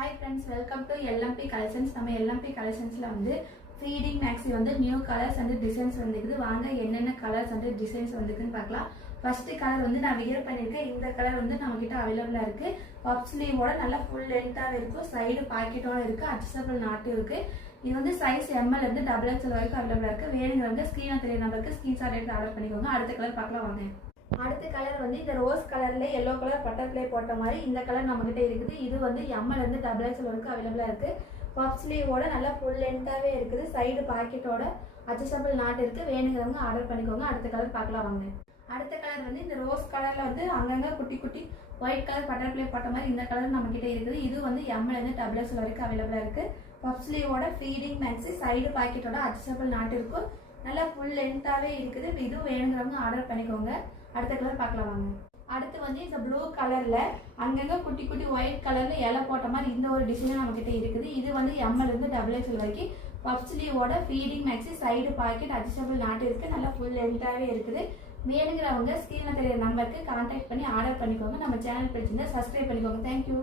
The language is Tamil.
Hi friends, welcome to LMP Collections. நம்ம LMP Collectionsல வந்து ஃபீடிங் மேக்ஸி வந்து நியூ கலர்ஸ் அண்ட் டிசைன்ஸ் வந்துக்குது. வாங்க என்னென்ன கலர்ஸ் அண்ட் டிசைன்ஸ் வந்துக்குன்னு பார்க்கலாம். ஃபர்ஸ்ட் கலர் வந்து நான் வியர் பண்ணியிருக்கேன். இந்த கலர் வந்து நம்ம கிட்ட அவைலபிளா இருக்கு. பப் ஸ்லீவோட நல்லா ஃபுல் லென்த்தாவே இருக்கும். சைடு பாக்கெட்டோட இருக்கு. அட்ஜஸ்டபிள் நாட்டும் இருக்கு. இது வந்து சைஸ் ML இருந்து XXL வரைக்கும் அவைலபிளா இருக்கு. வேணுங்கிறவங்க ஸ்கிரீன்ல தெரிய நம்பருக்கு ஸ்கிரீன்ஷாட் எடுத்து ஆர்டர் பண்ணிக்கோங்க. அடுத்த கலர் பார்க்கலாம் வாங்க. அடுத்த கலர் வந்து இந்த ரோஸ் கலர்ல எல்லோ கலர் பட்டர்ஃப்ளை போட்ட மாதிரி இந்த கலர் நம்ம கிட்ட இருக்குது. இது வந்து ML இருந்து XXL வரைக்கும் அவைலபிளா இருக்கு. பப் ஸ்லீவோட நல்லா ஃபுல் லென்த்தாவே இருக்குது. சைடு பாக்கெட்டோட அட்ஜஸ்டபிள் நாட் இருக்கு. வேணுங்கிறவங்க ஆர்டர் பண்ணிக்கோங்க. அடுத்த கலர் பார்க்கலாம் வாங்க. அடுத்த கலர் வந்து இந்த ரோஸ் கலர்ல வந்து அங்கங்க குட்டி குட்டி ஒயிட் கலர் பட்டர்ஃப்ளை போட்ட மாதிரி இந்த கலர் நம்ம கிட்ட இருக்குது. இது வந்து ML இருந்து XXL வரைக்கும் அவைலபிளா இருக்கு. பப் ஸ்லீவோட ஃபீடிங் மேக்ஸி சைடு பாக்கெட்டோட அட்ஜஸ்டபிள் நாட் இருக்கும். நல்லா ஃபுல் லென்த்தாவே இருக்குது. இது வேணுங்கிறவங்க ஆர்டர் பண்ணிக்கோங்க. அடுத்த கலர் பார்க்கலாம் வாங்க. அடுத்து வந்து இந்த ப்ளூ கலர்ல அங்கங்க குட்டி குட்டி ஒயிட் கலர்ல இலை போட்ட மாதிரி இந்த ஒரு டிசைன் நம்ம கிட்ட இருக்குது. இது வந்து ML இருந்து XXL வரைக்கும் பப் ஸ்லீவோட feeding maxi side pocket adjustable knot இருக்கு. நல்லா ஃபுல் லென்த்தாவே இருக்குது. வேணுங்கிறவங்க ஸ்கிரீன்ல தெரிய நம்பருக்கு கான்டாக்ட் பண்ணி ஆர்டர் பண்ணிக்கோங்க. நம்ம சேனல் பிடிச்சிருந்தா சப்ஸ்கிரைப் பண்ணிக்கோங்க. தேங்க்யூ.